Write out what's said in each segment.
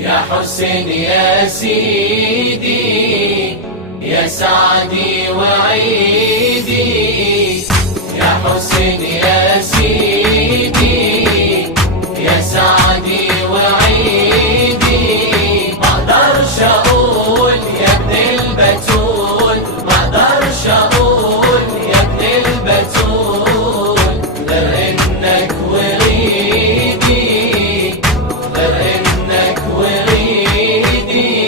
يا حسين يا سيدي، يا سعدي وعيدي. يا حسين يا سيدي، يا سعدي وعيدي. ما اقدرش اقول يا ابن البتول، ما اقدرش اقول يا ابن البتول، غير انك وريدي، غير انك وريدي.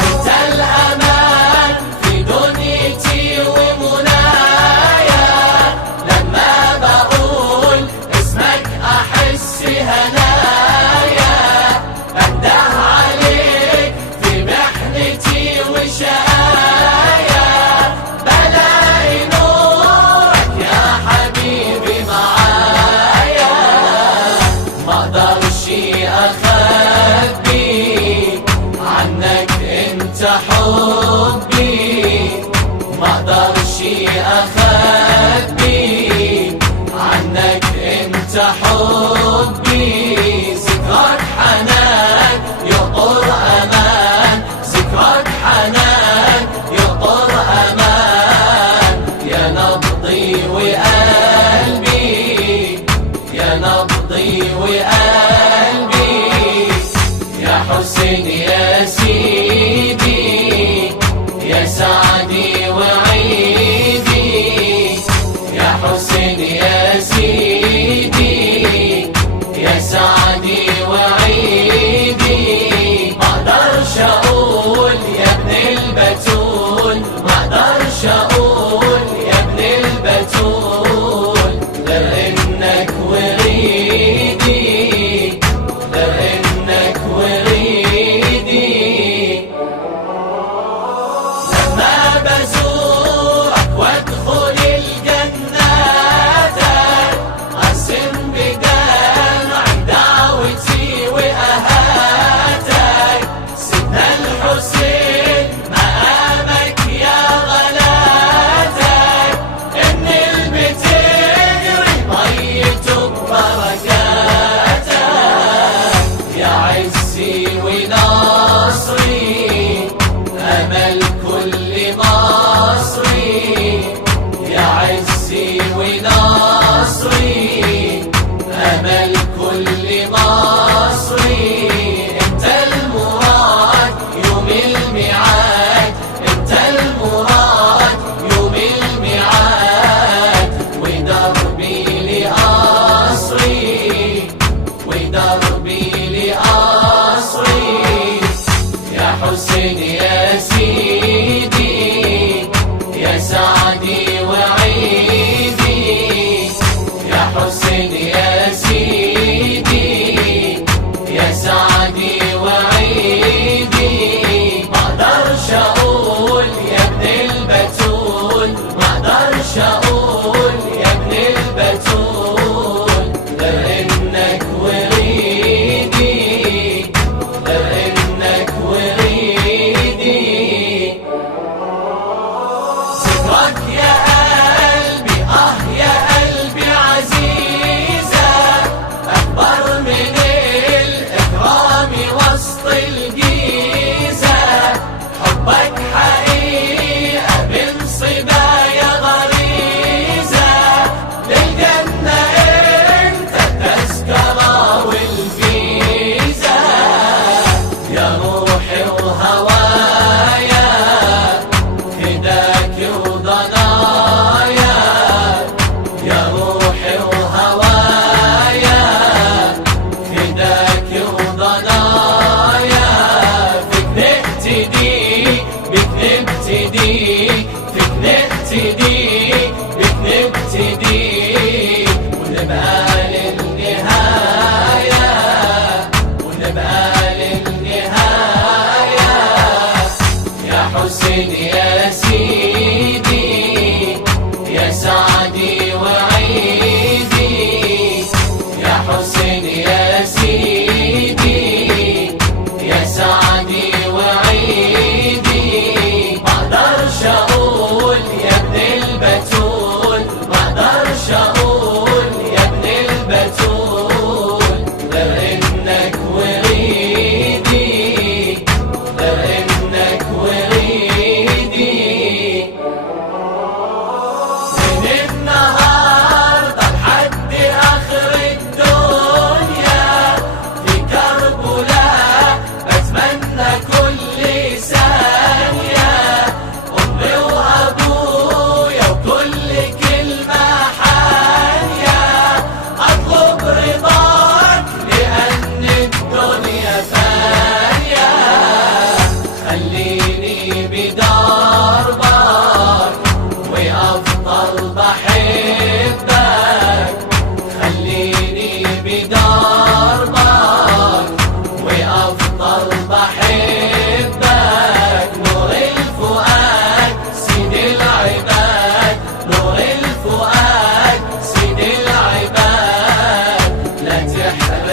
انت الامان في دنيتي ومنايا، لما بقول اسمك احس هنايا. بنده عليك في محنتي وشقايا، بلاقي نورك يا حبيبي معايا. ما اقدرش اخبي عنك انت حبي، ما اقدرش اخبي عنك انت حبي. ذكرك حنان يقر امان، ذكرك حنان يقر امان. يا نبضي وقلبي، يا نبضي وقلبي. يا حسين يا سيدي، يا سعدي وعيدي. يا حسين يا سيدي، يا سعدي وعيدي. ما اقدرش اقول يا ابن البتول، ما اقدرش اقول يا ابن البتول، غير انك وريدي، غير انك وريدي. لما بزورك وادخل الجنات، ارسم بدمع دعوتي واهاتك. سيدنا الحسين مقامك يا غلاتك، النيل بتجري ميته ببركاتك. يا عزي ونصري، امل كل مصري. يا عزي ونصري، امل كل مصري. انت المراد يوم الميعاد، انت المراد يوم الميعاد. ودربي لقصري، ودربي لقصري. يا حسين يا سيدي، يا سعدي وعيدي. يا حسين يا سيدي، يا سعدي وعيدي. ما اقدرش اقول يا ابن البتول، ما اقدرش اقول يا ابن البتول، غير انك وريدي، غير انك وريدي. ذكرك يا قلبي يا قلبي عزيزة، أكبر من الإكرام وسط الجيزة. حبك حقيقة بانصبايا غريزة، للجنة انت التذكرة والفيزة. يا روحي وهوايا، فداك وضنايا. يا روحي وهوايا، فداك وضنايا. فيك نقتدي، بك نبتدي، فيك نقتدي، بك نبتدي. ونبقى للنهاية، ونبقى للنهاية. يا حسين يا سيدي، يا سعدي وعيدي. يا حسين يا سيدي، يا سعدي وعيدي. ما اقدرش اقول يا ابن البتول، ما اقدرش اقول يا ابن البتول، غير انك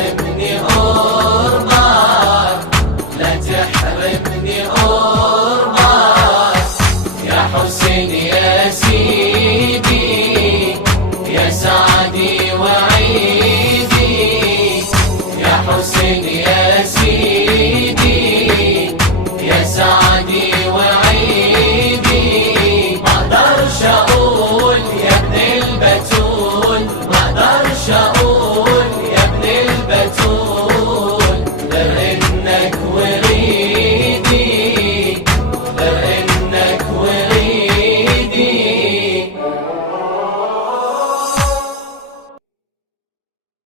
تحرمني قربك، لا تحرمني قربك يا حسين